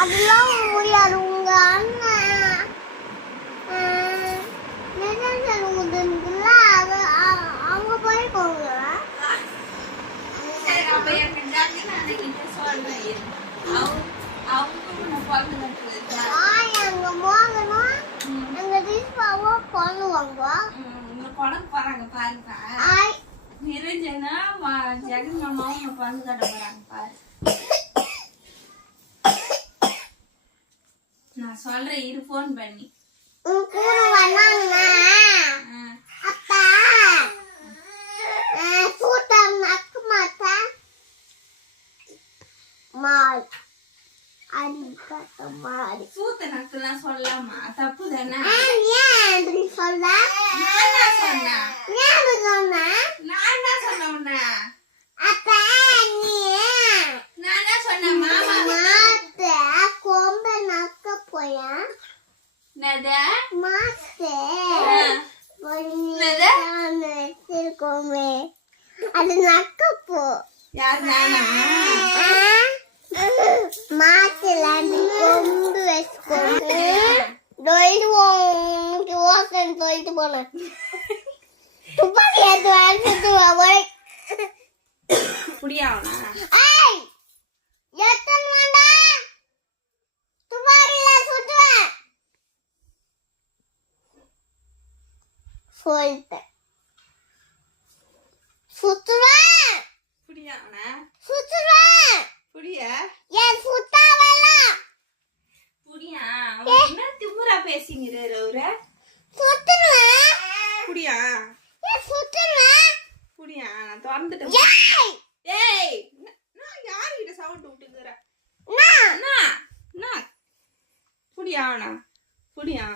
அதெல்லாம் முடியாது உங்க அண்ணன் அவங்க போயிருக்கோங்க எங்க மோகனும் எங்க தீபாவும் கொள்ளுவாங்க போறாங்க பாருங்க நிரஞ்சனா ஜெகன் மாமாவும் பங்கு கட்ட போறாங்க பாரு நான் சொல்றேன் இரு போன் பண்ணி அப்பா சூட்டம் நக்கு மாட்டா மால் அடிக்க மாடி சூத்த நக்குலாம் சொல்லலாமா தப்பு தானே ஏன் சொல்ல நான் தான் சொன்ன உன்ன அப்பா நீ நான் தான் சொன்னேன் மாமா மாத்த கொம்ப நக்க போயா நதா மாத்த அது நக்க போ யார் நானா மாத்துல கொம்பு வச்சுக்கோங்க சொல்லிட்டு போனேன் துப்பாக்கி எடுத்து வாங்கிட்டு புரியாவனா சொல்லிட்டேன் சுத்துவேன் புரியாவனா சுத்துவேன் புரியா ஏன் சுத்தாவெல்லாம் புரியா என்ன திமுறா பேசிங்கிறாரு அவரு சுத்துவேன் புரியா ஏன் சுத்துவேன் புரியா நான் திறந்துட்டேன் ஏய் நான் யார்கிட்ட சவுண்ட் விட்டுக்கிறேன் புரியாவனா புரியா